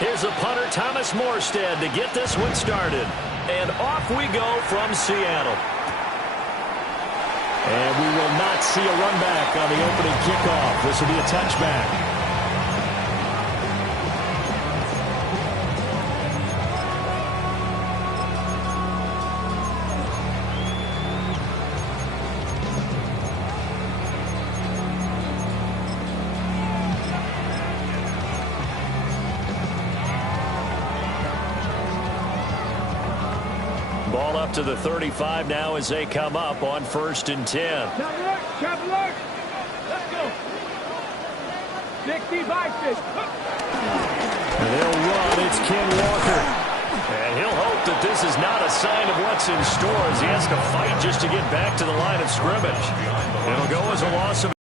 Here's the punter, Thomas Morstead, to get this one started. And off we go from Seattle. And we will not see a run back on the opening kickoff. This will be a touchback. Ball up to the 35 now as they come up on 1st and 10. Let's go. 65. And they'll run. It's Ken Walker. And he'll hope that this is not a sign of what's in store as he has to fight just to get back to the line of scrimmage. It'll go as a loss of.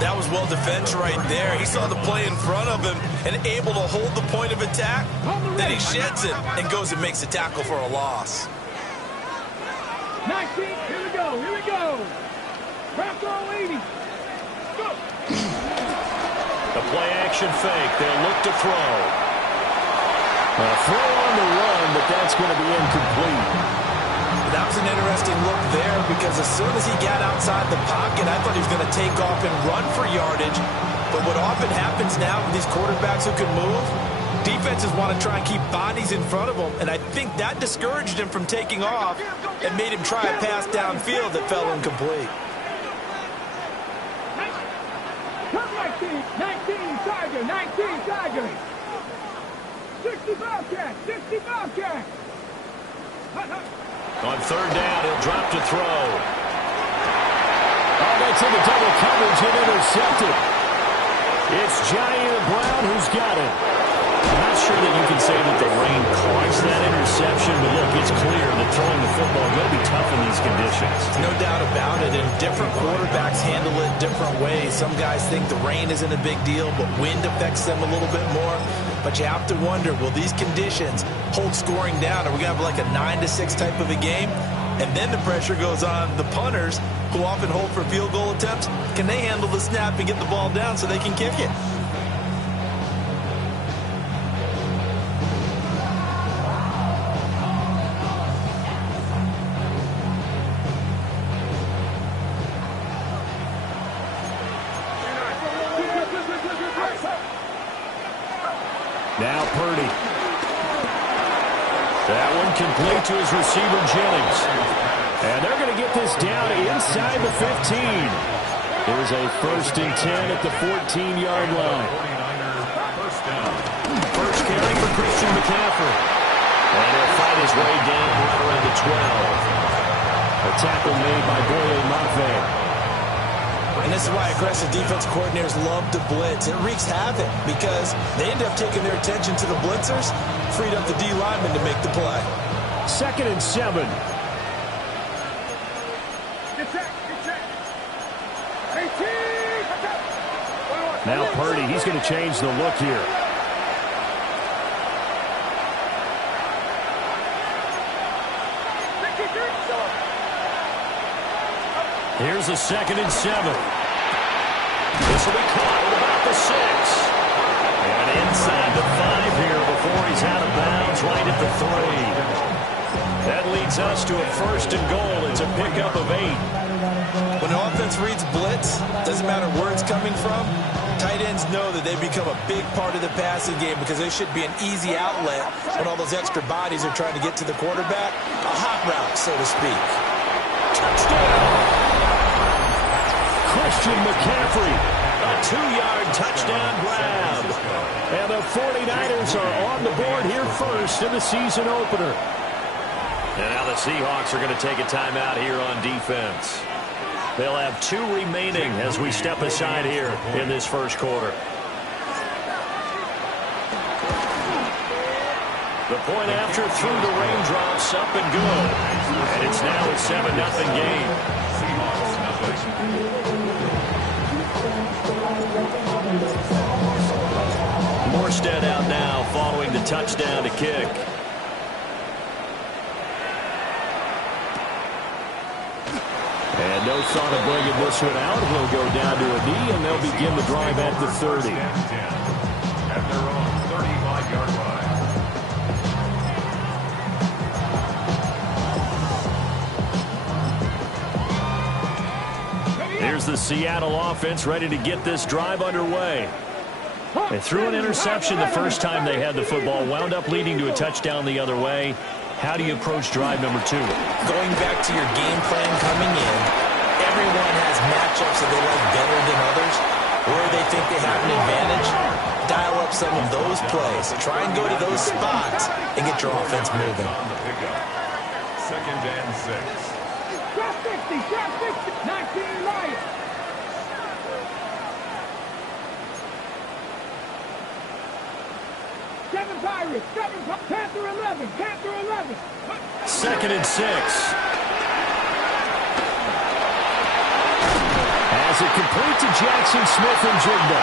That was well defense right there. He saw the play in front of him and able to hold the point of attack. Then he sheds it and goes and makes a tackle for a loss. 19, here we go. Craft all 80. Go. The play action fake. They'll look to throw. A throw on the run, but that's going to be incomplete. That was an interesting look there because as soon as he got outside the pocket, I thought he was going to take off and run for yardage. But what often happens now with these quarterbacks who can move, defenses want to try and keep bodies in front of them, and I think that discouraged him from taking off and made him try a pass downfield that fell incomplete. 19, Tiger. 65 catch. On 3rd down, he'll drop to throw. Oh, that's in the double coverage and intercepted. It's Jair Brown who's got it. I'm not sure that you can say that the rain caused that interception, but look, it's clear that throwing the football is going to be tough in these conditions. No doubt about it, and different quarterbacks handle it different ways. Some guys think the rain isn't a big deal, but wind affects them a little bit more. But you have to wonder, will these conditions hold scoring down? Are we going to have like a 9-6 type of a game? And then the pressure goes on the punters, who often hold for field goal attempts. Can they handle the snap and get the ball down so they can kick it? Now Purdy. That one complete to his receiver, Jennings. And they're going to get this down inside the 15. There's a 1st and 10 at the 14-yard line. First carry for Christian McCaffrey. And he'll fight his way down right around the 12. A tackle made by Boye Mafe. And this is why aggressive defense coordinators love to blitz. It wreaks havoc because they end up taking their attention to the blitzers, freed up the D lineman to make the play. 2nd and 7. Now Purdy, he's going to change the look here. Here's a 2nd and 7. This will be caught at about the 6. And inside the 5 here before he's out of bounds, right at the 3. That leads us to a 1st and goal. It's a pickup of 8. When the offense reads blitz, doesn't matter where it's coming from, tight ends know that they become a big part of the passing game because they should be an easy outlet when all those extra bodies are trying to get to the quarterback. A hot route, so to speak. Touchdown! Christian McCaffrey, a 2-yard touchdown grab. And the 49ers are on the board here first in the season opener. And now the Seahawks are going to take a timeout here on defense. They'll have 2 remaining as we step aside here in this first quarter. The point after through the raindrops, up and good. And it's now a 7-0 game. Morstead out now following the touchdown to kick. And no thought of bringing this one out. He'll go down to a knee, and they'll begin the drive at the 30. At their own 35-yard line. Here's the Seattle offense ready to get this drive underway. They threw an interception the first time they had the football, wound up leading to a touchdown the other way. How do you approach drive number 2? Going back to your game plan coming in, everyone has matchups that they like better than others, where they think they have an advantage. Dial up some of those plays. Try and go to those spots and get your offense moving. Second and 6. Drop 60, drop 60. 19 Lions. Seven Pirates, Panther 11, Panther 11. Second and 6. As it complete to Jackson Smith and Jigba.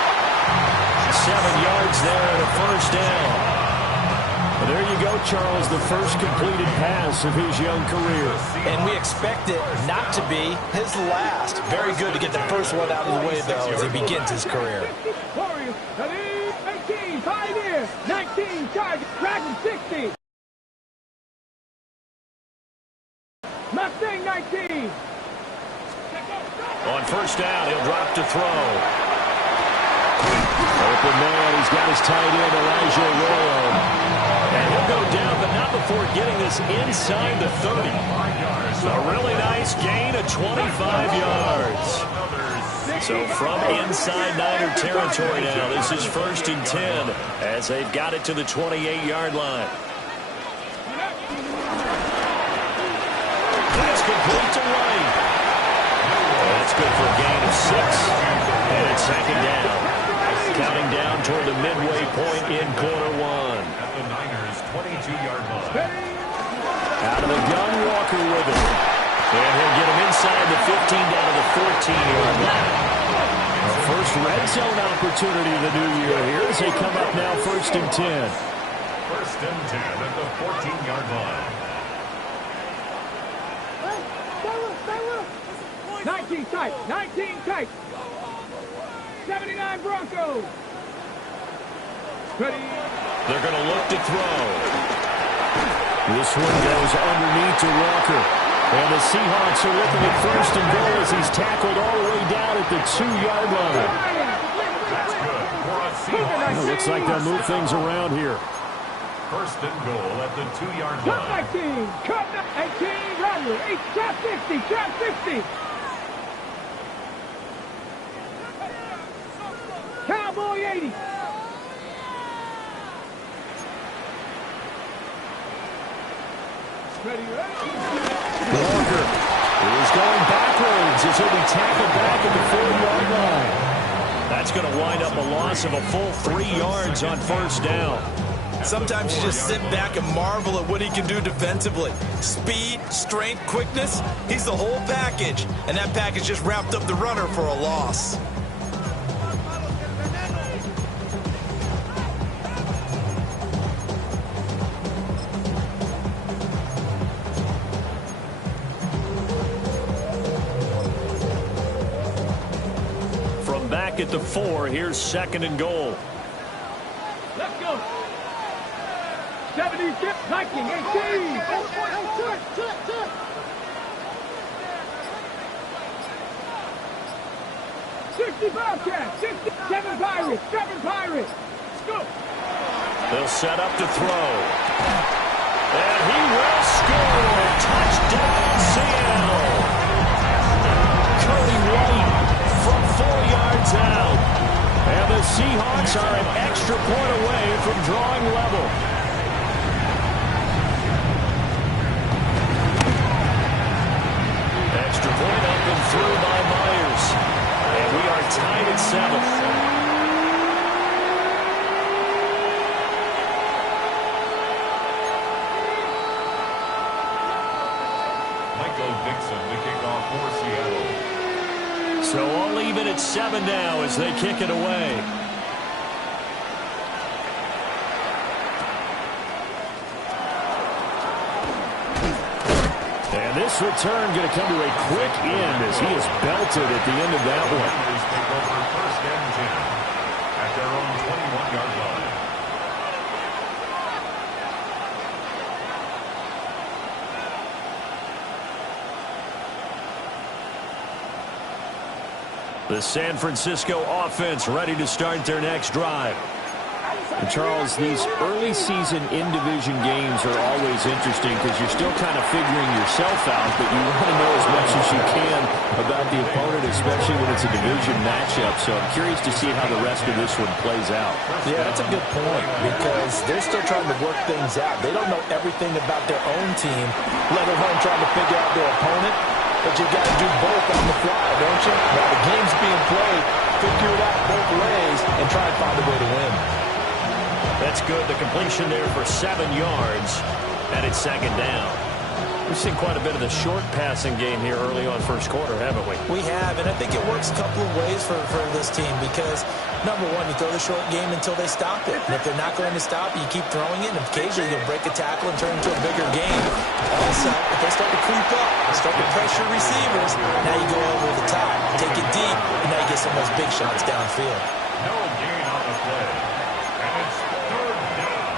7 yards there and a first down. Well, there you go, Charles, the first completed pass of his young career. And we expect it not to be his last. Very good to get the first one out of the way, though, as he begins his career. Warriors, 18, Pioneers, 19, Chargers, Dragon 60. Mustang 19. On first down, he'll drop to throw. Open man, he's got his tight end, Elijah Arroyo. And he'll go down, but not before getting this inside the 30. A really nice gain of 25 yards. So from inside Niner territory now, this is first and 10 as they've got it to the 28-yard line. That's complete to White. That's good for a gain of 6. And it's second down. Counting down toward the midway point in quarter 1. At the Niners' 22-yard line. Out of the gun, Walker with it. And he'll get him inside the 15 down to the 14-yard line. Our first red zone opportunity of the new year here as they come up now first and 10. First and 10 at the 14-yard line. 19 tight, 19 tight. 79 Broncos. Ready. They're going to look to throw. This one goes underneath to Walker. And the Seahawks are looking at first and goal as he's tackled all the way down at the 2-yard line. That's good for a Seahawks. It looks like they'll move things around here. First and goal at the 2-yard Cut line. 19, cut 18, Rattler, 8, trap 60, trap 60. Cowboy 80. Ready, Walker is going backwards as he'll be tackled back at the 4-yard line. That's going to wind up a loss of a full 3 yards on first down. Sometimes you just sit back and marvel at what he can do defensively. Speed, strength, quickness, he's the whole package. And that package just wrapped up the runner for a loss. From back at the 4, here's second and goal. Let's go. 76, Viking, 18. 60 Bobcats, 67 Pirates, 7 Pirates. Let's go. They'll set up to throw. And he will score. Touchdown, Seattle. Cody White from 4 yards out. And the Seahawks are an extra point away from drawing level. Extra point up and through by Myers. And we are tied at 7. So all even at 7 now as they kick it away. And this return going to come to a quick end as he is belted at the end of that one. Take over first and 10 at their own 21-yard line. The San Francisco offense ready to start their next drive. And Charles, these early season in-division games are always interesting because you're still kind of figuring yourself out, but you want to know as much as you can about the opponent, especially when it's a division matchup. So I'm curious to see how the rest of this one plays out. Yeah, that's a good point because they're still trying to work things out. They don't know everything about their own team, let alone trying to figure out their opponent. But you got to do both on the fly, don't you? While the game's being played, figure it out both ways and try and find a way to win. That's good. The completion there for 7 yards, and it's second down. We've seen quite a bit of the short passing game here early on first quarter, haven't we? We have, and I think it works a couple of ways for this team because, number one, you throw the short game until they stop it. And if they're not going to stop it, you keep throwing it, and occasionally you'll break a tackle and turn it into a bigger game. Also, if they start to creep up, start to pressure receivers, now you go over the top, take it deep, and now you get some of those big shots downfield. No gain on the play. And it's third down.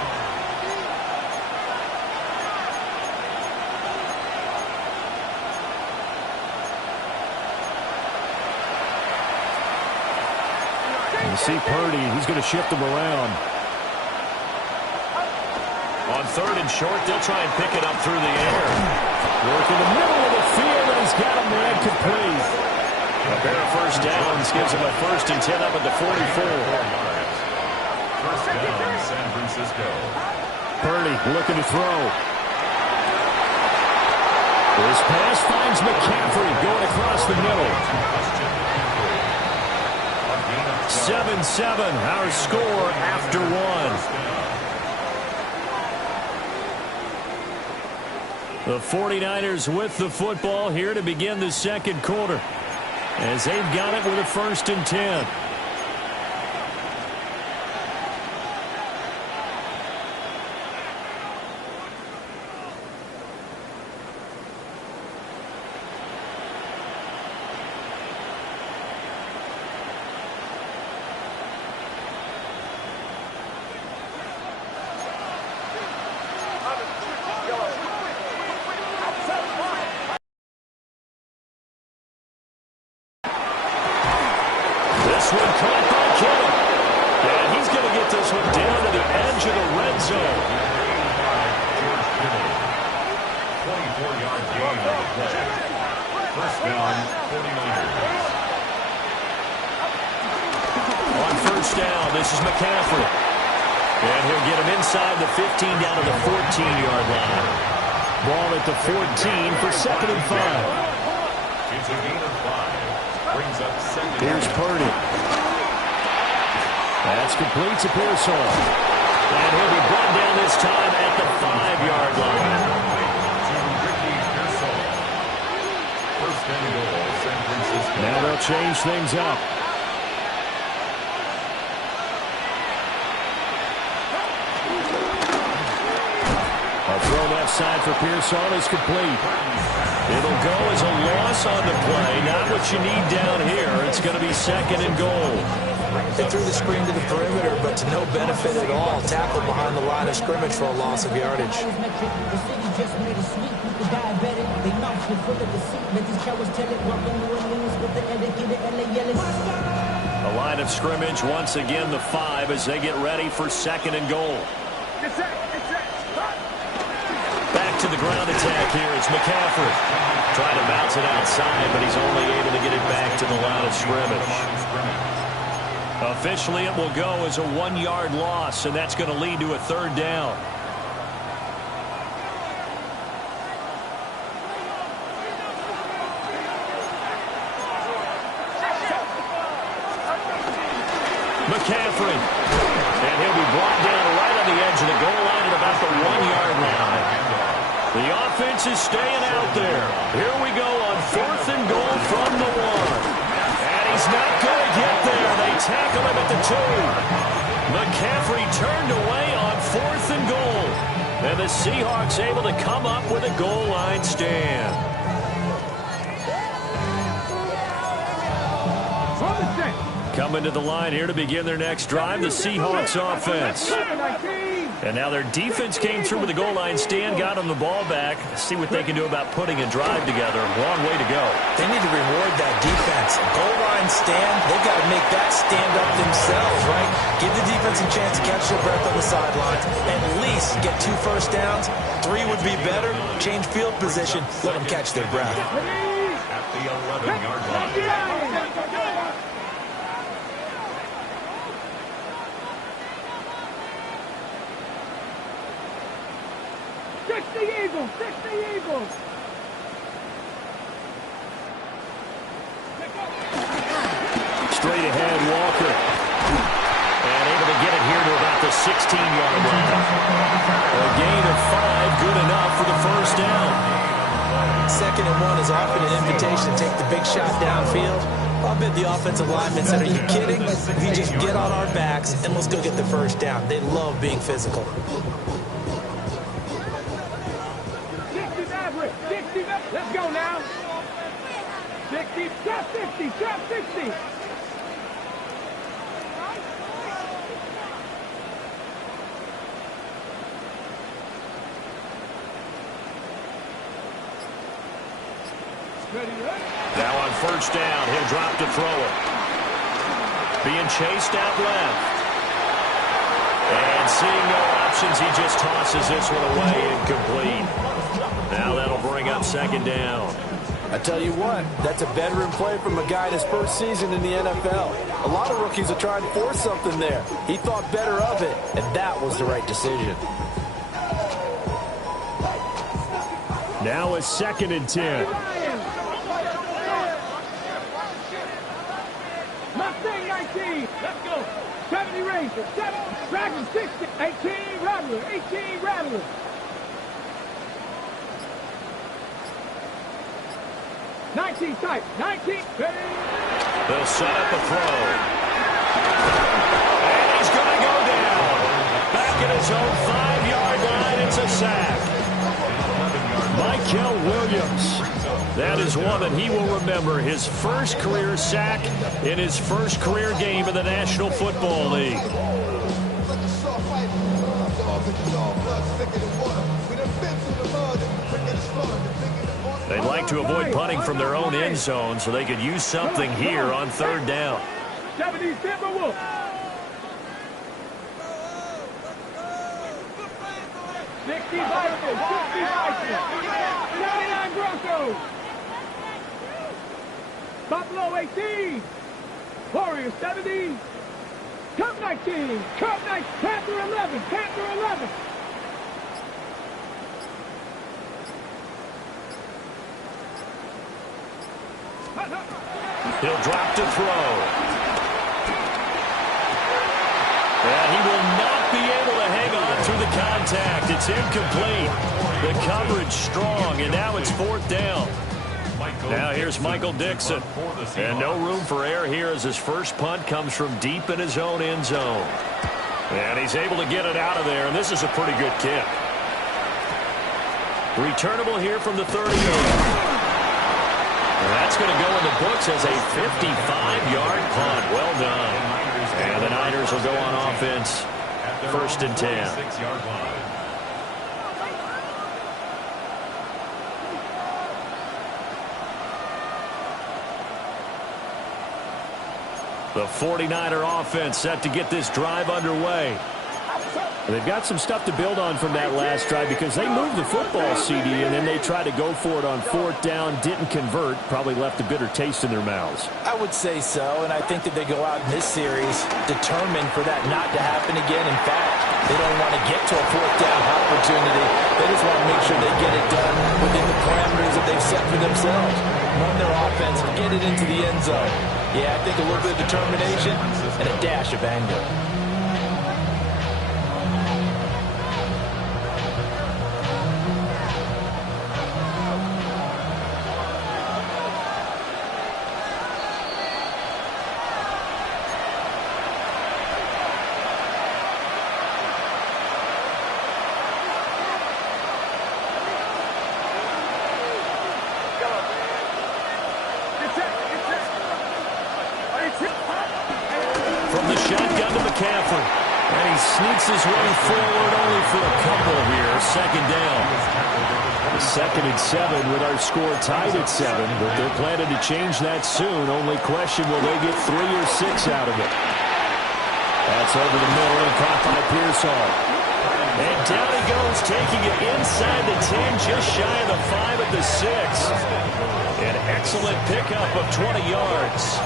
You see Purdy, he's going to shift them around. On third and short, they'll try and pick it up through the air. Work in the middle of the field, and he's got a man complete. A pair of first downs gives him a first and 10 up at the 44. First down, San Francisco. Purdy looking to throw. This pass finds McCaffrey going across the middle. 7-7, our score after one. The 49ers with the football here to begin the second quarter, as they've got it with a first and 10. This one caught by Kittle. And he's going to get this one down to the edge of the red zone. 24-yard gain on the play. First down, 49ers. On first down, this is McCaffrey. And he'll get him inside the 15 down to the 14-yard line. Ball at the 14 for second and 5. It's a gain of 5. Brings up second. Here's Purdy. That's complete to Pearsall. And he'll be brought down this time at the 5-yard line. First and goal, San Francisco. Now they'll change things up. A throw left side for Pearsall is complete. It'll go as a loss on the play. Not what you need down here. It's going to be second and goal. They threw the screen to the perimeter, but to no benefit at all. Tackled behind the line of scrimmage for a loss of yardage. A line of scrimmage once again, the 5 as they get ready for second and goal. Back to the ground attack here. It's McCaffrey. Trying to bounce it outside, but he's only able to get it back to the line of scrimmage. Officially, it will go as a 1-yard loss, and that's going to lead to a third down. McCaffrey. And he'll be brought down right on the edge of the goal line at about the 1-yard line. The offense is staying out there. Here we go on fourth and goal from the 1. And he's not going to get there. They tackle him at the 2. McCaffrey turned away on fourth and goal. And the Seahawks able to come up with a goal line stand. Coming to the line here to begin their next drive, the Seahawks offense. And now their defense came through with the goal line stand, got them the ball back. See what they can do about putting a drive together. Long way to go. They need to reward that defense. Goal line stand, they've got to make that stand up themselves, right? Give the defense a chance to catch their breath on the sidelines. At least get 2 first downs. 3 would be better. Change field position. Let them catch their breath. At the 11-yard line. 60 Eagles! 60 Eagles! Straight ahead, Walker. And able to get it here to about the 16-yard line. A gain of 5, good enough for the first down. 2nd and 1 is often an invitation to take the big shot downfield. I bet the offensive linemen said, are you kidding? You just get on our backs and let's go get the first down. They love being physical. 60, let's go now. 60, trap 60, trap 60. Now on first down, he'll drop to throw it. Being chased out left. And seeing no options, he just tosses this one away, incomplete. Now that'll bring up 2nd down. I tell you what, that's a veteran play from a guy in his first season in the NFL. A lot of rookies are trying to force something there. He thought better of it, and that was the right decision. Now a 2nd and 10. Mustang 19, let's go. 70 Ranger, 7, Dragon 60, 18 Rattler, 18 Rattler. Type, 19. They'll set up a throw. And he's going to go down. Back at his own 5-yard line. It's a sack. Michael Williams. That is one that he will remember. His first career sack in his first career game in the National Football League. They'd like to avoid punting from their own end zone so they could use something here on 3rd down. 70 Timberwolves. 60 Vikings, 60 Vikings. 99 Broncos. Buffalo 18. Warriors 70. Cup 19. Cup 19. Panther 11. Panther 11. He'll drop to throw. And he will not be able to hang on through the contact. It's incomplete. The coverage strong, and now it's 4th down. Now here's Michael Dixon. And no room for error here as his first punt comes from deep in his own end zone. And he's able to get it out of there, and this is a pretty good kick. Returnable here from the 38. That's going to go in the books as a 55-yard punt. Well done. And the Niners will go on offense. 1st and 10. 6-yard line. The 49er offense set to get this drive underway. They've got some stuff to build on from that last drive because they moved the football, CD, and then they tried to go for it on 4th down, didn't convert, probably left a bitter taste in their mouths. I would say so, and I think that they go out in this series determined for that not to happen again. In fact, they don't want to get to a 4th down opportunity. They just want to make sure they get it done within the parameters that they've set for themselves. Run their offense, get it into the end zone. Yeah, I think a little bit of determination and a dash of anger. sneaks his way forward only for a couple here. Second down. The 2nd and 7 with our score tied at 7, but they're planning to change that soon. Only question, will they get 3 or 6 out of it? That's over the middle and caught by Pearsall. And down he goes, taking it inside the 10, just shy of the 5 at the 6. An excellent pickup of 20 yards.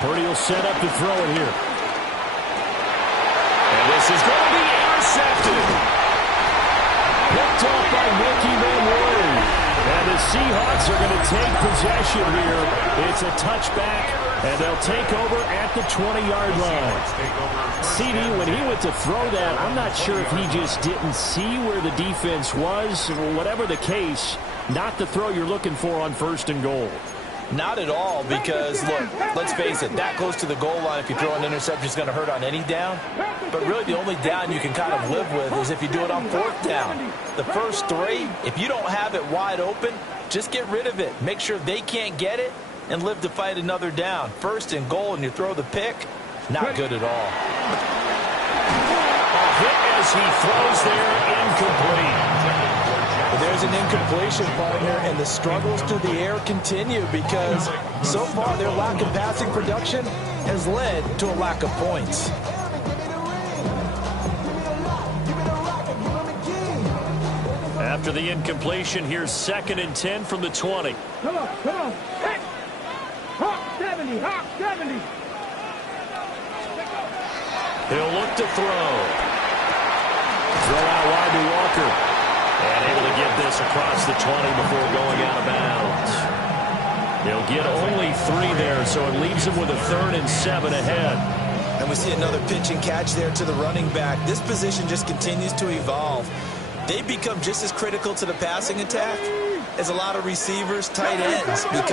Purdy will set up to throw it here. And this is going to be intercepted. Picked off by Mickey Manwari. And the Seahawks are going to take possession here. It's a touchback, and they'll take over at the 20-yard line. CD, when he went to throw that, I'm not sure if he just didn't see where the defense was. Whatever the case, not the throw you're looking for on 1st and goal. Not at all, because, look, let's face it, that close to the goal line, if you throw an interception, is going to hurt on any down. But really, the only down you can kind of live with is if you do it on 4th down. The first 3, if you don't have it wide open, just get rid of it. Make sure they can't get it and live to fight another down. 1st and goal, and you throw the pick, not good at all. A hit as he throws there, incomplete. There's an incompletion, partner, and the struggles through the air continue because so far their lack of passing production has led to a lack of points. After the incompletion, here's 2nd and 10 from the 20. Come on, come on. Hey. Hawk 70, Hawk 70. He'll look to throw. Throw out wide to Walker. And able to get this across the 20 before going out of bounds. They'll get only 3 there, so it leaves them with a 3rd and 7 ahead. And we see another pitch and catch there to the running back. This position just continues to evolve. They become just as critical to the passing attack as a lot of receivers, tight ends, because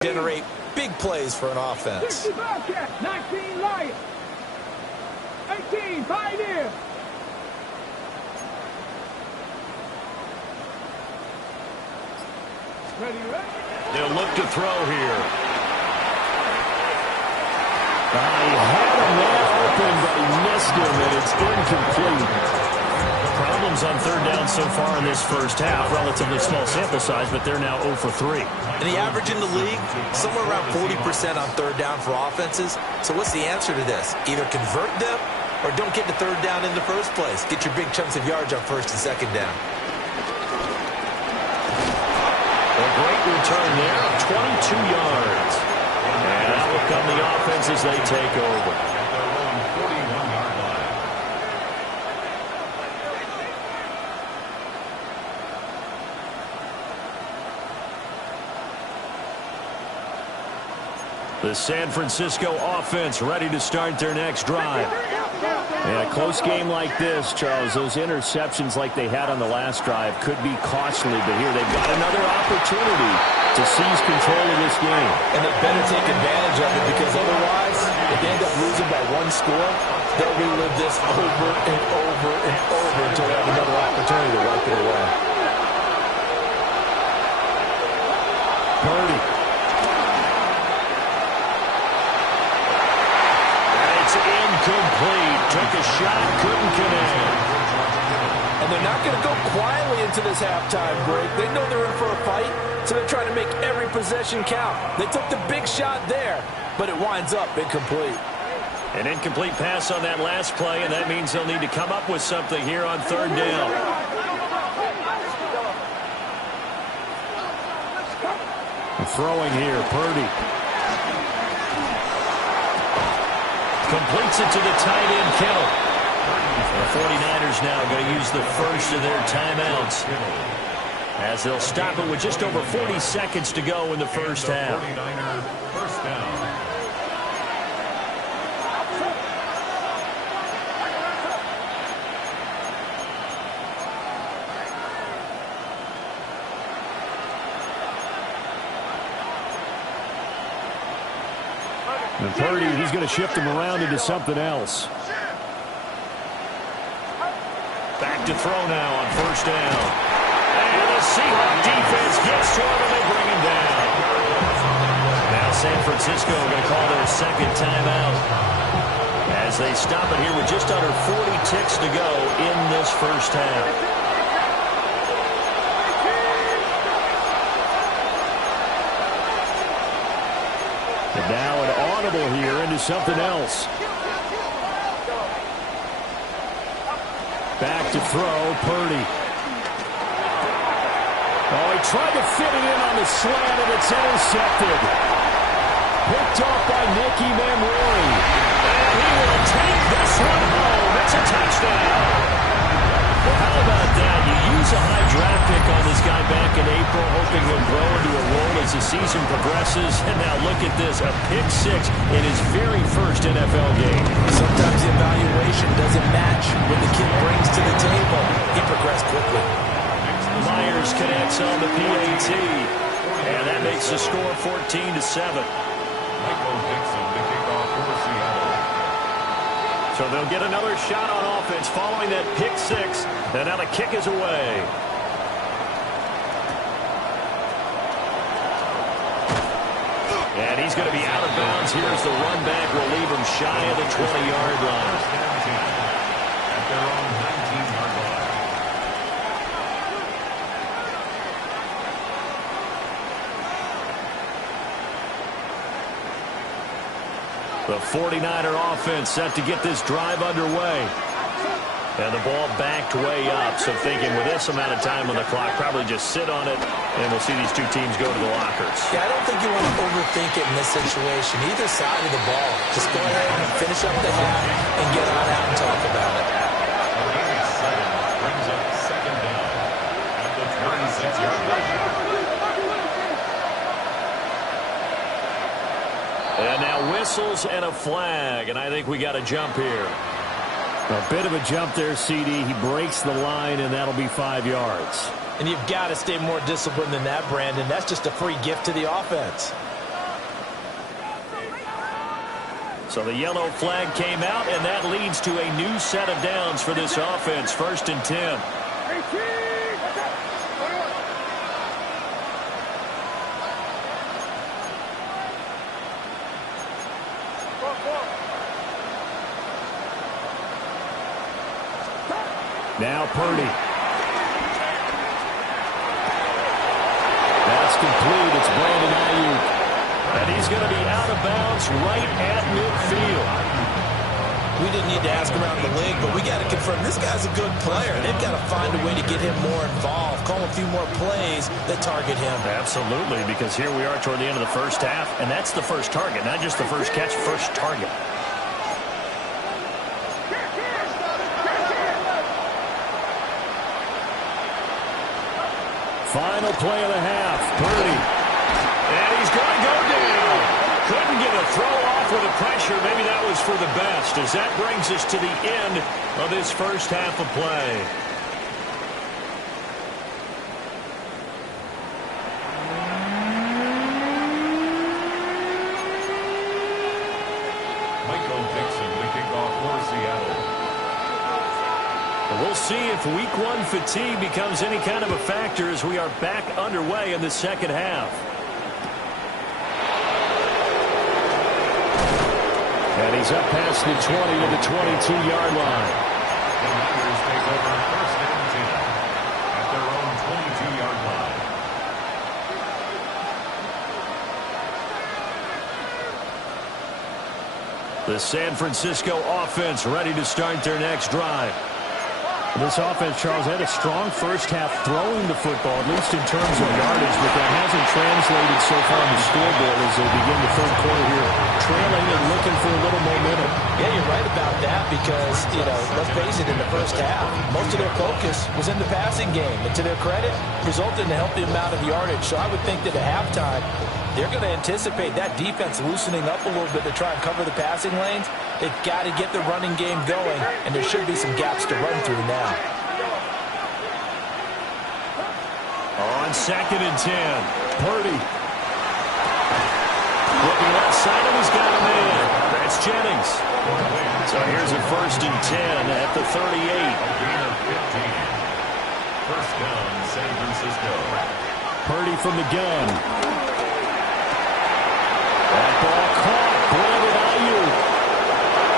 they generate big plays for an offense. 60 Bobcats, 19 Lions, 18 Pioneers. They'll look to throw here. He had him wide open, but he missed him, and it's incomplete. Problems on 3rd down so far in this first half. Relatively small sample size, but they're now 0 for 3. And the average in the league, somewhere around 40% on 3rd down for offenses. So what's the answer to this? Either convert them or don't get to 3rd down in the first place. Get your big chunks of yards on 1st and 2nd down. A great return there of 22 yards. And out will come the offense as they take over. The San Francisco offense ready to start their next drive. And a close game like this, Charles, those interceptions like they had on the last drive could be costly, but here they've got another opportunity to seize control of this game. And they better take advantage of it, because otherwise, if they end up losing by 1 score, they'll relive this over and over and over until they have another opportunity to wipe it away. Purdy. Incomplete. Took a shot, couldn't connect. And they're not going to go quietly into this halftime break. They know they're in for a fight, so they're trying to make every possession count. They took the big shot there, but it winds up incomplete. An incomplete pass on that last play, and that means they'll need to come up with something here on 3rd down. Throwing here, Purdy. Completes it to the tight end, Kittle. The 49ers now going to use the first of their timeouts, as they'll stop it with just over 40 seconds to go in the first half. 49er first down. And Purdy, he's going to shift him around into something else. Back to throw now on 1st down. And the Seahawk defense gets to him, and they bring him down. Now San Francisco are going to call their second timeout as they stop it here with just under 40 ticks to go in this first half. And now an audible here into something else. Back to throw, Purdy. Oh, he tried to fit it in on the slant, and it's intercepted. Picked off by Nicky Manwari. And he will take this one home. It's a touchdown. Well, how about that? You use a high draft pick on this guy back in April, hoping he'll grow into a role as the season progresses. And now look at this, a pick six in his very first NFL game. Sometimes the evaluation doesn't match what the kid brings to the table. He progressed quickly. Myers connects on the PAT. And that makes the score 14-7. Michael Dixon, the kickoff for Seattle. So they'll get another shot on offense following that pick six. And now the kick is away. And he's going to be out of bounds. Here's the run back. Will leave him shy of the 20-yard line. At their own 19-yard line. The 49er offense set to get this drive underway. And the ball backed way up. So thinking with this amount of time on the clock, probably just sit on it, and we'll see these two teams go to the lockers. Yeah, I don't think you want to overthink it in this situation. Either side of the ball. Just go ahead and finish up the half and get on out and talk about it. Brings up second down at the 36-yard line. And now whistles and a flag, and I think we got a jump here. A bit of a jump there, CD. He breaks the line, and that'll be 5 yards. And you've got to stay more disciplined than that, Brandon. That's just a free gift to the offense. So the yellow flag came out, and that leads to a new set of downs for this offense. 1st and 10. Now Purdy. That's complete. It's Brandon Ayuk. And he's going to be out of bounds right at midfield. We didn't need to ask around the league, but we got to confirm this guy's a good player. They've got to find a way to get him more involved, call a few more plays that target him. Absolutely, because here we are toward the end of the first half, and that's the first target, not just the first catch, first target. Final play of the half. Purdy. And he's going to go down. Couldn't get a throw off with the pressure. Maybe that was for the best, as that brings us to the end of this first half of play. Michael Dixon, the kickoff for Seattle. We'll see if week one fatigue becomes any kind of a factor as we are back underway in the second half. And he's up past the 20 to the 22-yard line. The Niners take over 1st and 10 at their own 22-yard line. The San Francisco offense ready to start their next drive. This offense, Charles, had a strong first half throwing the football, at least in terms of yardage, but that hasn't translated so far on the scoreboard as they begin the third quarter here, trailing and looking for a little momentum. Yeah, you're right about that because, let's face it, in the first half, most of their focus was in the passing game. And to their credit, resulted in a healthy amount of yardage. So I would think that at halftime, they're going to anticipate that defense loosening up a little bit to try and cover the passing lanes. They've got to get the running game going, and there should be some gaps to run through now. On 2nd and 10, Purdy. Looking left side, and he's got a man. That's Jennings. So here's a 1st and 10 at the 38. First down, San Francisco. Purdy from the gun. That ball caught. Brandon Ayuk.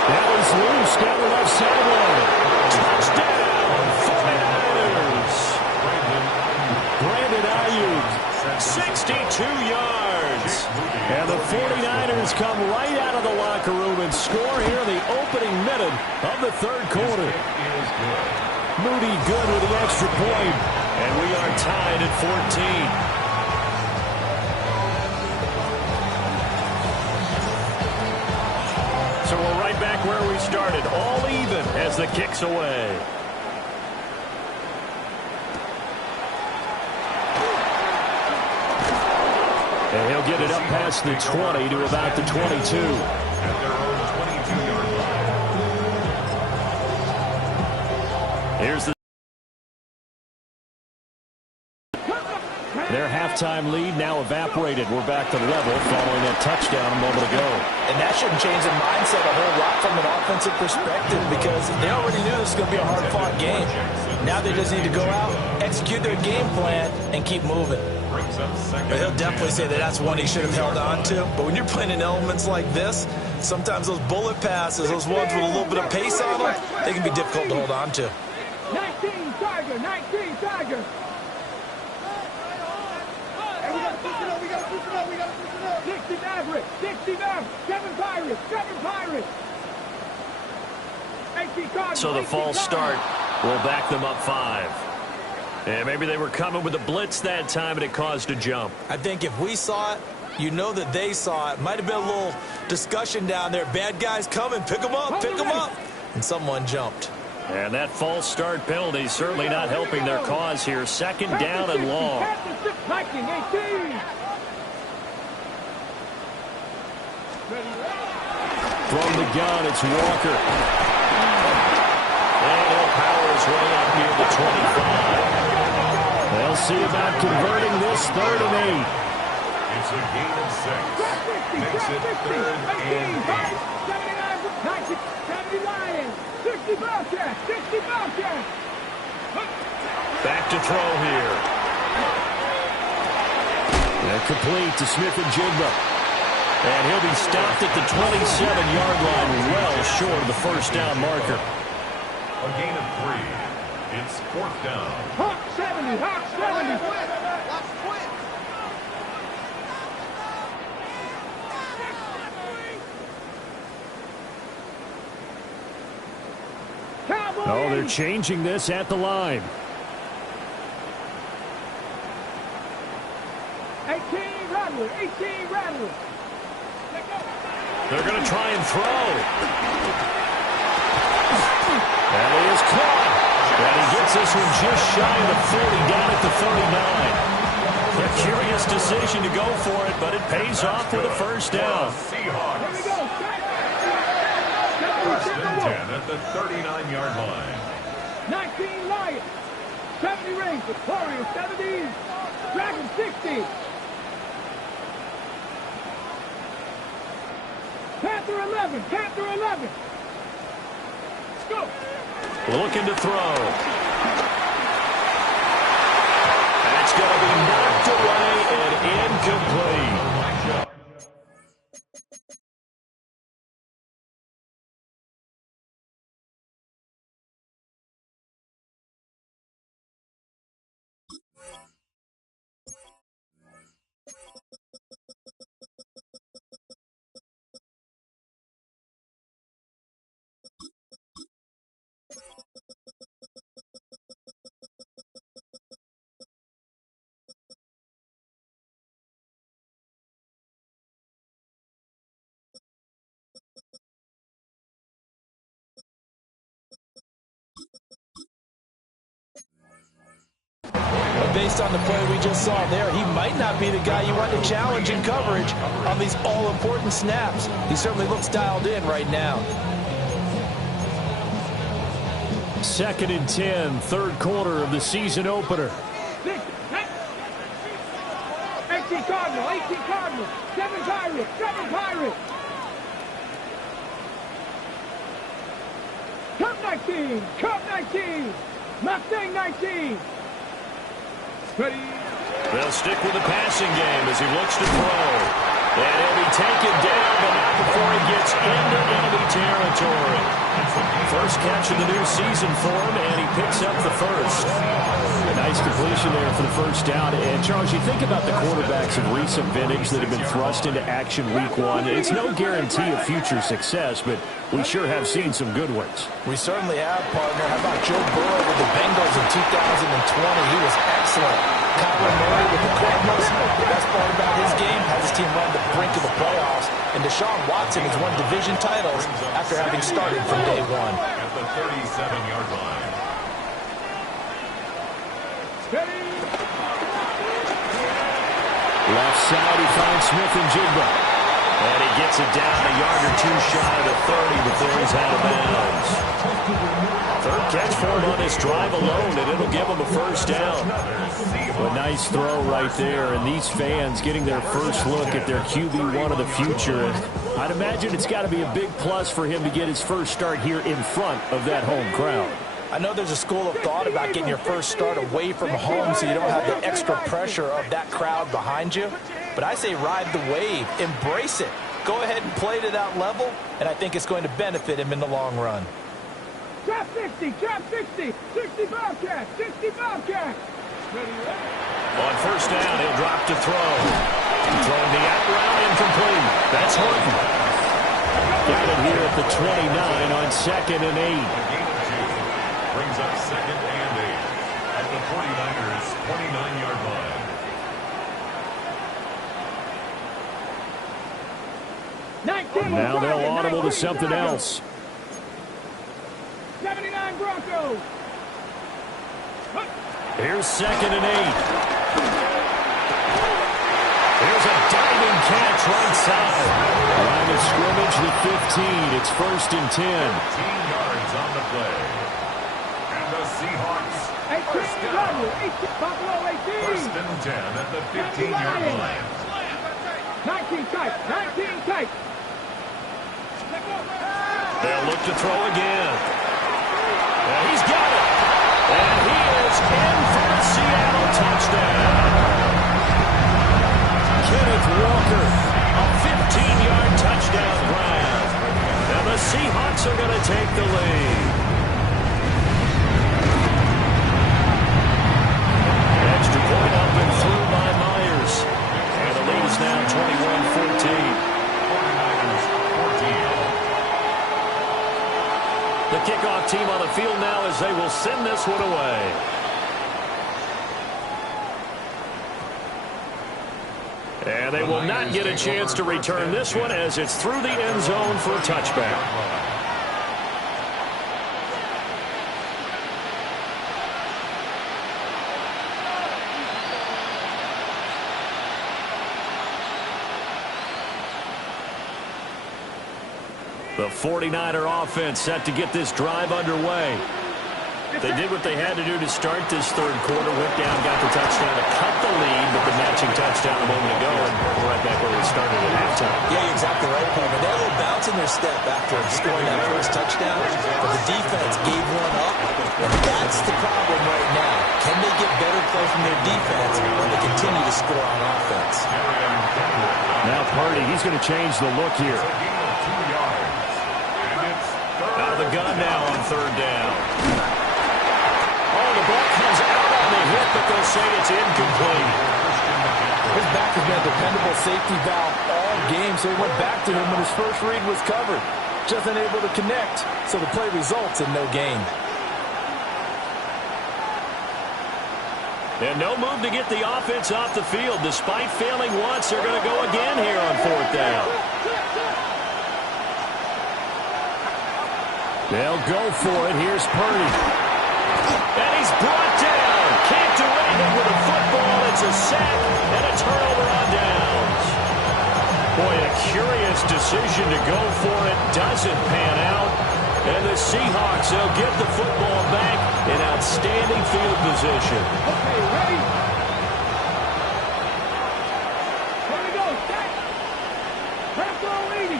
That was loose down the left sideline. Touchdown, 49ers. Brandon Ayuk, 62 yards. And the 49ers come right out of the locker room and score here in the opening minute of the third quarter. Moody good with the extra point. And we are tied at 14. So we're right back where we started, all even as the kick's away. And he'll get it up past the 20 to about the 22. At their own 22-yard line. Here's the their halftime lead now evaporated. We're back to level following that touchdown a moment ago. And that shouldn't change their mindset a whole lot from an offensive perspective because they already knew this was going to be a hard-fought game. Now they just need to go out, execute their game plan, and keep moving. But he'll definitely say that that's one he should have held on to. But when you're playing in elements like this, sometimes those bullet passes, those ones with a little bit of pace on them, they can be difficult to hold on to. 19 Tiger, 19 Tiger. We got to push it up, we got to push it up, we got to push it up. 60 Maverick, 60 Maverick, 7 Pirates, 7 Pirates. 18 Cardinals, So the false start will back them up 5. And maybe they were coming with a blitz that time and it caused a jump. I think if we saw it, you know that they saw it. Might have been a little discussion down there. Bad guys coming, pick them up, pick them up. And someone jumped. And that false start penalty certainly not helping their cause here. Second down and long. Viking 18. From the gun, it's Walker. And he'll power his way up near the 25. They'll see about converting this 3rd and 8. It's a gain of 6. Makes it 3rd and 8. 70 Lions, 60 Bobcats, 60 Bobcats. Back to throw here. And complete to Smith and Jigba. And he'll be stopped at the 27-yard line, well short of the first down marker. A gain of 3. It's 4th down. Hawk 70, Hawk 70. Oh, they're changing this at the line. 18 Rattler, 18 Rattler. They're going to try and throw. And he is caught. And he gets this one just shy of the 40, down at the 39. A curious decision to go for it, but it pays off with a first down. Seahawks. Here we go. First and 10 at the 39-yard line. 19 Lions, 70 Rangers, Warriors 70, Dragons 60. Panther 11, Panther 11. Let's go. Looking to throw. That's going to be knocked away and incomplete. Based on the play we just saw there, he might not be the guy you want to challenge in coverage on these all-important snaps. He certainly looks dialed in right now. 2nd and 10, 3rd quarter of the season opener. 18 Cardinal, 18 Cardinal, 7 Pirates, 7 Pirates. Cup 19, Cup 19, Mustang 19. Ready. They'll stick with the passing game as he looks to throw. And he'll be taken down, but not before he gets into enemy territory. First catch of the new season for him, and he picks up the first. A nice completion there for the first down. And, Charles, you think about the quarterbacks of recent vintage that have been thrust into action week one. It's no guarantee of future success, but we sure have seen some good ones. We certainly have, partner. How about Joe Burrow with the Bengals in 2020? He was excellent. Kyler Murray with the Cardinals. The best part about his game has his team run to the brink of the playoffs. And Deshaun Watson has won division titles after having started from day one. At the 37-yard line. Left side, he finds Smith and Jigba. And he gets it down a yard or two shy of the 30 before he's out of bounds. Third catch for him on this drive alone, and it'll give him a first down. A nice throw right there, and these fans getting their first look at their QB1 of the future. And I'd imagine it's got to be a big plus for him to get his first start here in front of that home crowd. I know there's a school of thought about getting your first start away from home so you don't have the extra pressure of that crowd behind you. But I say ride the wave. Embrace it. Go ahead and play to that level, and I think it's going to benefit him in the long run. Drop 60, drop 60, 60 Bobcat, 60 Bobcat. On first down, he'll drop to throw. Throwing the out route incomplete. That's Horton. Got it here at the 29 on 2nd and 8. Brings up 2nd and 8 at the 49ers' 29-yard line. Now they'll audible to something else. 79 Broncos. Here's 2nd and 8. Here's a diving catch right side. Line of scrimmage, the 15. It's 1st and 10. 15 yards on the play. And the Seahawks. 18 Buffalo 18. 1st and 10 at the 15-yard line. 19 tight, 19 tight. They'll look to throw again. And he's got it. And he is in for a Seattle touchdown. Kenneth Walker, a 15-yard touchdown grab. And the Seahawks are going to take the lead. Extra point up and through by Myers. And the lead is now 21-14. 49ers 14. The kickoff team on the field now as they will send this one away. And they will not get a chance to return this one as it's through the end zone for a touchback. The 49er offense set to get this drive underway. They did what they had to do to start this third quarter. Went down, got the touchdown to cut the lead, but the matching touchdown a moment ago, and we're right back where we started at halftime. Yeah, you're exactly right, Palmer. They had a little bounce in their step after scoring that first touchdown, but the defense gave one up, and that's the problem right now. Can they get better play from their defense when they continue to score on offense? Now Purdy, he's going to change the look here. Out of the gun now on third down. Oh, the ball comes out on the hit, but they'll say it's incomplete. His back has been a dependable safety valve all game, so he went back to him when his first read was covered. Just unable to connect, so the play results in no gain. And no move to get the offense off the field. Despite failing once, they're going to go again here on fourth down. They'll go for it. Here's Purdy. And he's brought down. Can't do anything with a football. It's a sack and a turnover on downs. Boy, a curious decision to go for it. Doesn't pan out. And the Seahawks, they'll get the football back in outstanding field position. Okay, ready? Here we go. Set. Press all 80.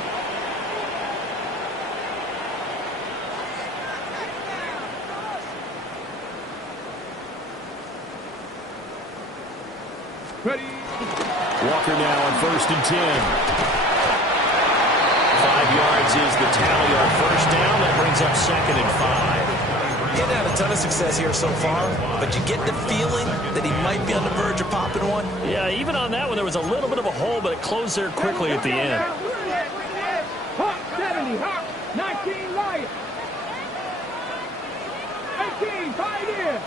Ready. Walker now on 1st and 10. 5 yards is the tally on first down. That brings up 2nd and 5. He hasn't had a ton of success here so far, but you get the feeling that he might be on the verge of popping one. Yeah, even on that one, there was a little bit of a hole, but it closed there quickly at the end. Hawks 70, Hawks 19, Lions. 18, 5 in.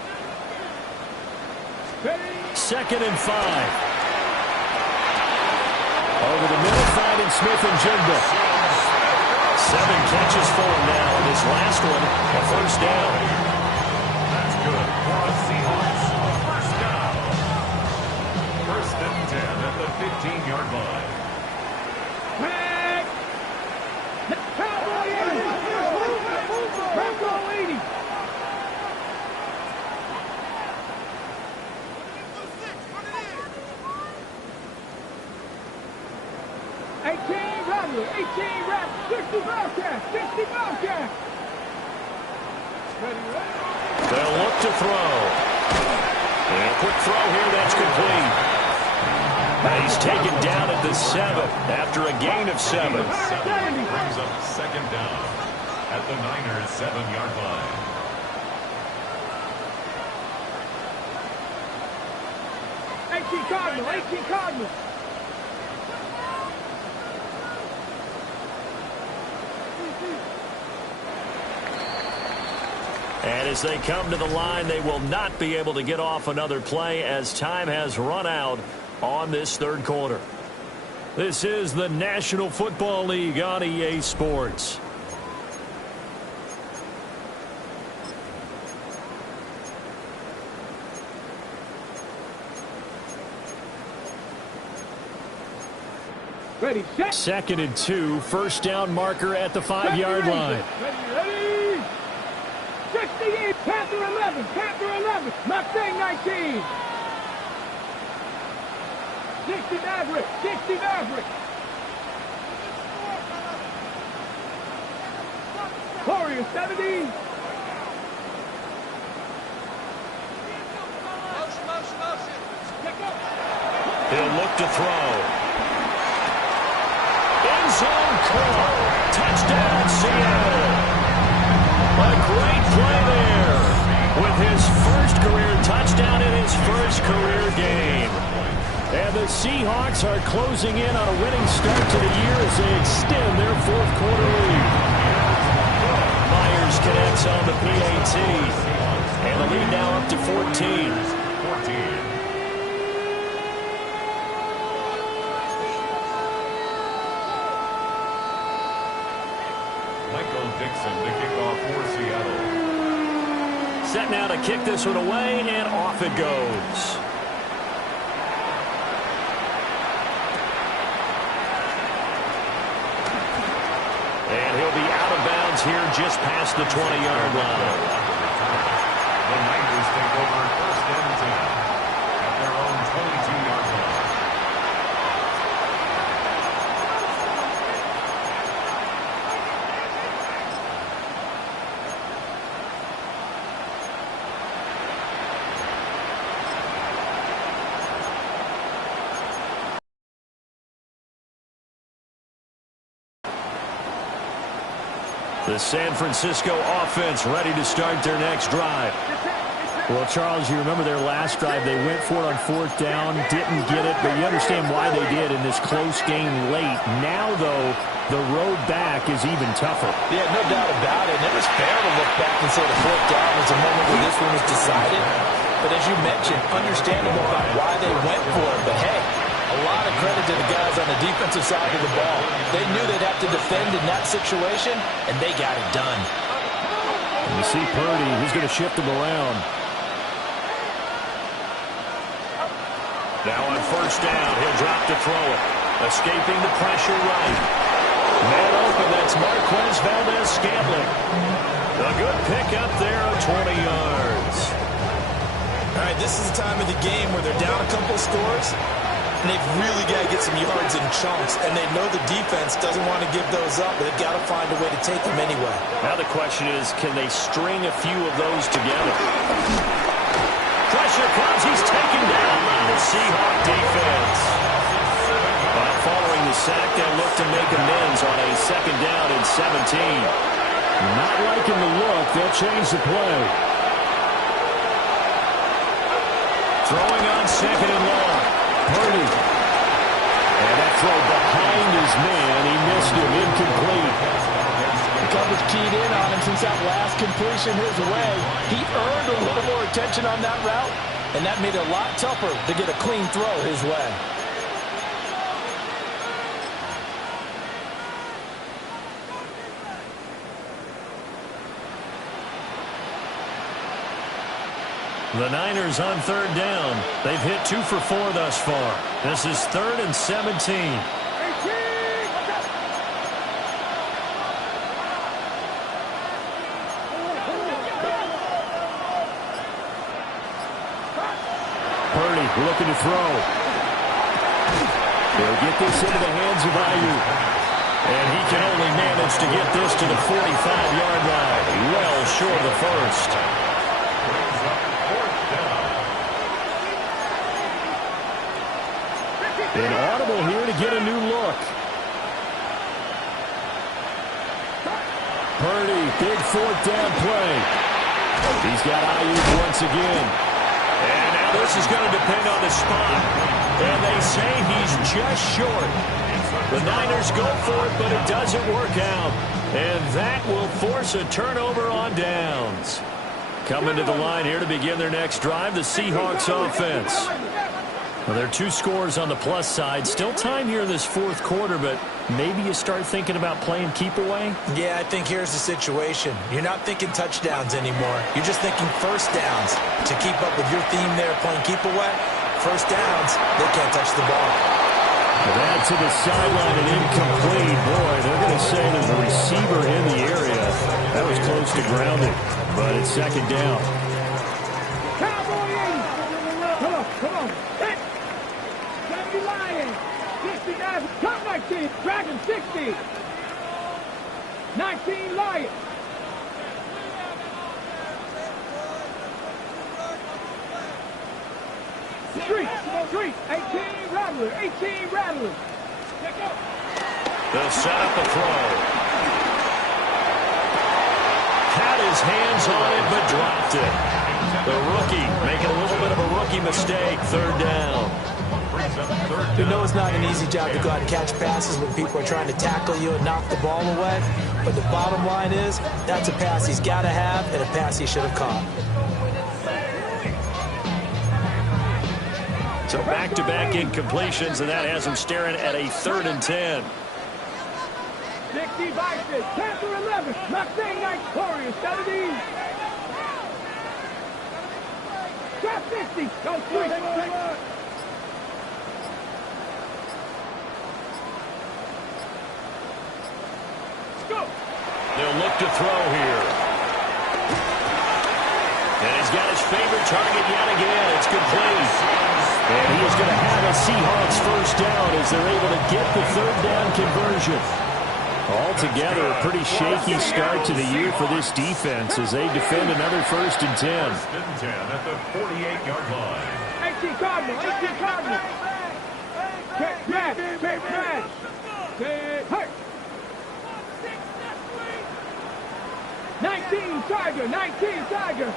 Ready. 2nd and 5. Over the middle, finding Smith and Jigba. 7 catches for him now. And his last one, a first down. That's good for the Seahawks. First down. 1st and 10 at the 15-yard line. Flag. Cowboy 80. Bronco 80. Robbery, 18 reps, 60 Bobcats, 60 Bobcats. Ready. They'll look to throw. And a quick throw here, that's complete. And he's taken down at the 7 after a gain of 7. Brings up 2nd down at the Niners' 7-yard line. Cardinal, 18 Cardinal. And as they come to the line, they will not be able to get off another play as time has run out on this 3rd quarter. This is the National Football League on EA Sports. Ready, set. 2nd and 2, first down marker at the 5-yard line. Ready. 68, Panther 11, Panther 11, Mustang 19. 60 Maverick, 60 Maverick. Warrior 70. He'll look to throw. End zone call. Touchdown, Seattle. A great play there with his first career touchdown in his first career game. And the Seahawks are closing in on a winning start to the year as they extend their 4th quarter lead. Myers connects on the PAT. And the lead now up to 14. To kick off for Seattle. Set now to kick this one away, and off it goes. And he'll be out of bounds here just past the 20-yard line. The Niners take over 1st and 10 at their own 22-yard line. The San Francisco offense ready to start their next drive. Well, Charles, you remember their last drive. They went for it on 4th down, didn't get it, but you understand why they did in this close game late. Now, though, the road back is even tougher. Yeah, no doubt about it. And it was fair to look back and say the 4th down was the moment where this one was decided. But as you mentioned, understandable about why they went for it. But, hey, a lot of credit to the guys on the defensive side of the ball. They knew they'd have to defend in that situation, and they got it done. And you see Purdy, he's going to shift him around. Now on 1st down, he'll drop to throw it. Escaping the pressure right. Man open, that's Marquez Valdez-Scantling. A good pickup there of 20 yards. All right, this is the time of the game where they're down a couple of scores, and they've really got to get some yards in chunks, and they know the defense doesn't want to give those up, but they've got to find a way to take them anyway. Now the question is, can they string a few of those together? Pressure comes. He's taken down by the Seahawks defense. Following the sack, they'll look to make amends on a 2nd down and 17. Not liking the look. They'll change the play. Throwing on 2nd and long. Purdy. And that throw behind his man. He missed him. Incomplete. The coverage keyed in on him since that last completion his way. He earned a little more attention on that route, and that made it a lot tougher to get a clean throw his way. The Niners on 3rd down. They've hit 2 for 4 thus far. This is 3rd and 17. Purdy looking to throw. They'll get this into the hands of Ayuk. And he can only manage to get this to the 45-yard line. Well short of the first. An audible here to get a new look. Purdy, big 4th down play. He's got Ayuk once again. And now this is going to depend on the spot. And they say he's just short. The Niners go for it, but it doesn't work out. And that will force a turnover on downs. Coming to the line here to begin their next drive, the Seahawks offense. Well, there are 2 scores on the plus side. Still time here in this 4th quarter, but maybe you start thinking about playing keep away? Yeah, I think here's the situation. You're not thinking touchdowns anymore. You're just thinking 1st downs. To keep up with your theme there, playing keep away, 1st downs, they can't touch the ball. That to the sideline and incomplete. Boy, they're going to say there's a receiver in the area. That was close to grounded, but it's 2nd down. Come on. Hit. 70 Lions. 69. Top 19. Dragon 60. 19 Lions. Street. 18 Rattler. 18 Rattler. They'll set up a throw. Had his hands on it, but dropped it. The rookie making a little bit of a rookie mistake. 3rd down. You know it's not an easy job to go out and catch passes when people are trying to tackle you and knock the ball away. But the bottom line is, that's a pass he's got to have and a pass he should have caught. So back-to-back incompletions, and that has him staring at a 3rd and 10. 60 Vices. Panther 11. Mustang Knights Warriors 70. Trap 60. Go 3. They'll look to throw here. And he's got his favorite target yet again. It's complete. And he is going to have a Seahawks 1st down as they're able to get the 3rd down conversion. Altogether, a pretty shaky start to the year for this defense as they defend another 1st and 10. 1st and 10 at the 48-yard line. 18 Cardinal. 18 Cardinal. Check match. Hurt. 19 Tiger. 19 Tiger.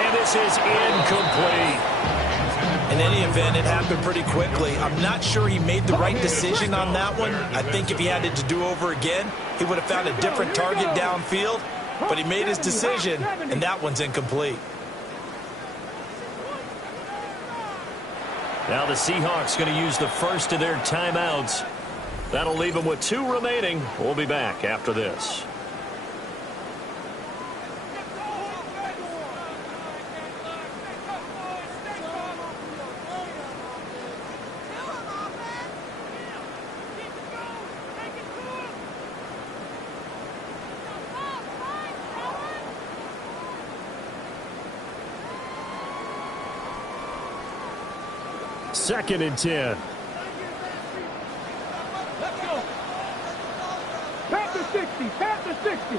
And this is incomplete. In any event, it happened pretty quickly. I'm not sure he made the right decision on that one. I think if he had it to do over again, he would have found a different target downfield. But he made his decision, and that one's incomplete. Now the Seahawks going to use the first of their timeouts. That'll leave them with 2 remaining. We'll be back after this. Second and 10. Panther 60. Panther 60.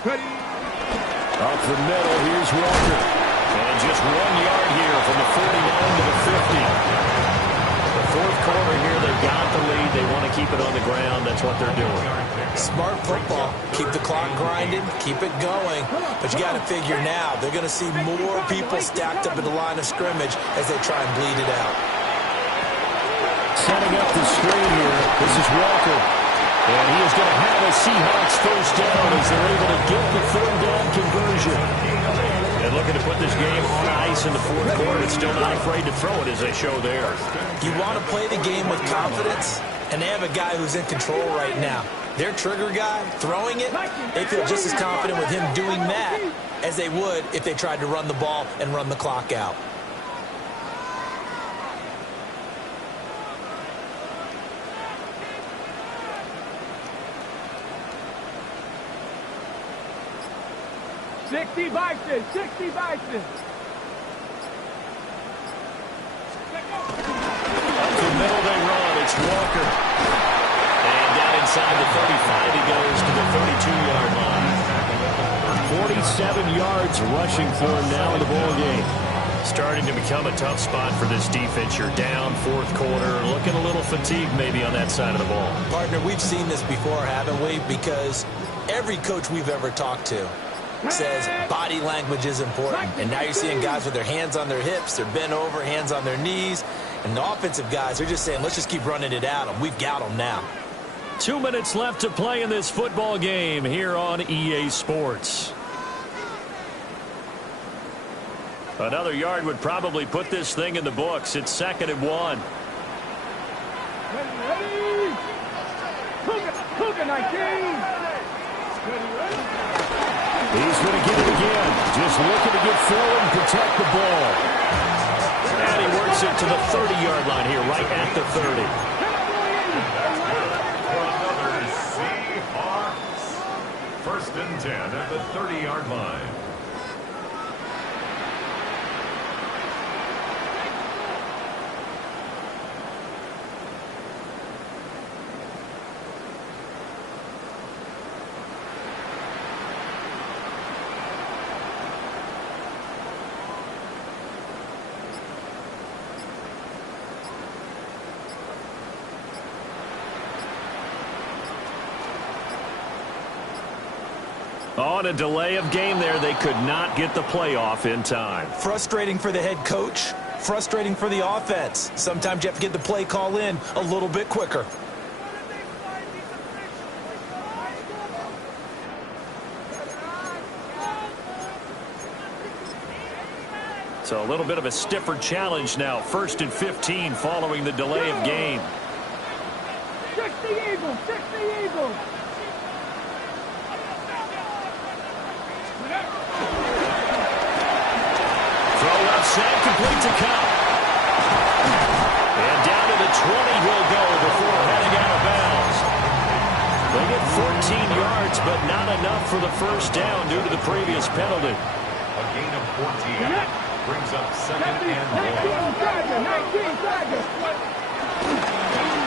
Ready. Up the middle, here's Walker. And just 1 yard here from the 49 to the 50. The fourth quarter here, they've got the lead. They want to keep it on the ground. That's what they're doing. Smart football. Keep the clock grinding. Keep it going. But you got to figure now, they're going to see more people stacked up at the line of scrimmage as they try and bleed it out. Setting up the screen here. This is Walker. And he is going to have a Seahawks first down as they're able to get the third down conversion. And looking to put this game on ice in the fourth quarter. It's still not afraid to throw it as they show there. You want to play the game with confidence, and they have a guy who's in control right now. Their trigger guy, throwing it, they feel just as confident with him doing that as they would if they tried to run the ball and run the clock out. Sixty Bison. 60 Bison. Up the middle they run. It's Walker. And down inside the 35 he goes to the 32-yard line. 47 yards rushing for him now in the ball game. Starting to become a tough spot for this defense. You're down fourth quarter. Looking a little fatigued maybe on that side of the ball. Partner, we've seen this before, haven't we? Because every coach we've ever talked to says body language is important. And now you're seeing guys with their hands on their hips, they're bent over, hands on their knees. And the offensive guys are just saying, let's just keep running it at them. We've got them now. 2 minutes left to play in this football game here on EA Sports. Another yard would probably put this thing in the books. It's 2nd and 1. Ready. Cougar 19. Ready. He's going to get it again. Just looking to get forward and protect the ball. And he works it to the 30-yard line here, right at the 30. For another Seahawks. 1st and 10 at the 30-yard line. On a delay of game there, they could not get the playoff in time. Frustrating for the head coach, frustrating for the offense. Sometimes you have to get the play call in a little bit quicker. So a little bit of a stiffer challenge now. 1st and 15 following the delay of game. 60 Eagles. 60 Eagles. Set, complete to Cup. And down to the 20 he'll go before heading out of bounds. They get 14 yards, but not enough for the first down due to the previous penalty. A gain of 14 brings up 2nd and 1. 19.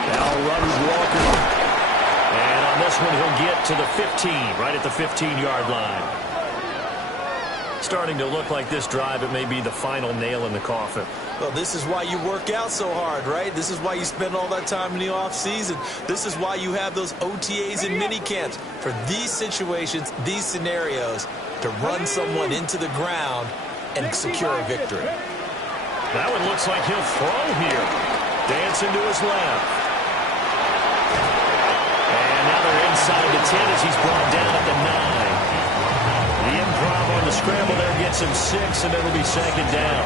Now run Walker. And on this one, he'll get to the 15, right at the 15-yard line. Starting to look like this drive, it may be the final nail in the coffin. Well, this is why you work out so hard, right? This is why you spend all that time in the offseason. This is why you have those OTAs and mini camps for these situations, these scenarios, to run someone into the ground and secure a victory. That one looks like he'll throw here. Dancing to his left. And now they're inside the 10 as he's brought down at the 9. The improv on the scramble there gets him 6, and it'll be 2nd down.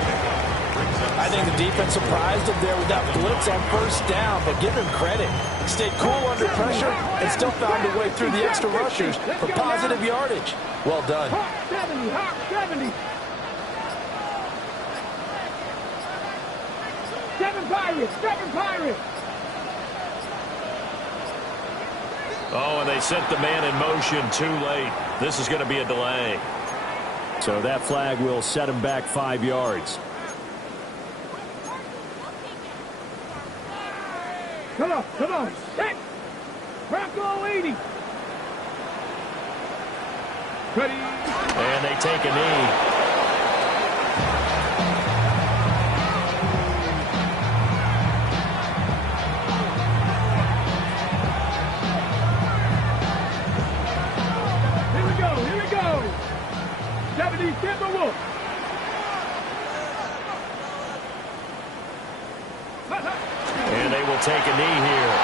I think the defense surprised him there with that blitz on 1st down, but give him credit. Stayed cool under pressure and still found a way through the extra rushers for positive yardage. Well done. Hawk 70. Hawk 70. 7 Pirates. 7 Pirates. Oh, and they sent the man in motion too late. This is going to be a delay. So that flag will set him back 5 yards. Come on. Set. Bronco 80. Ready. And they take a knee. Here we go. 70 Timberwolves. And they will take a knee here.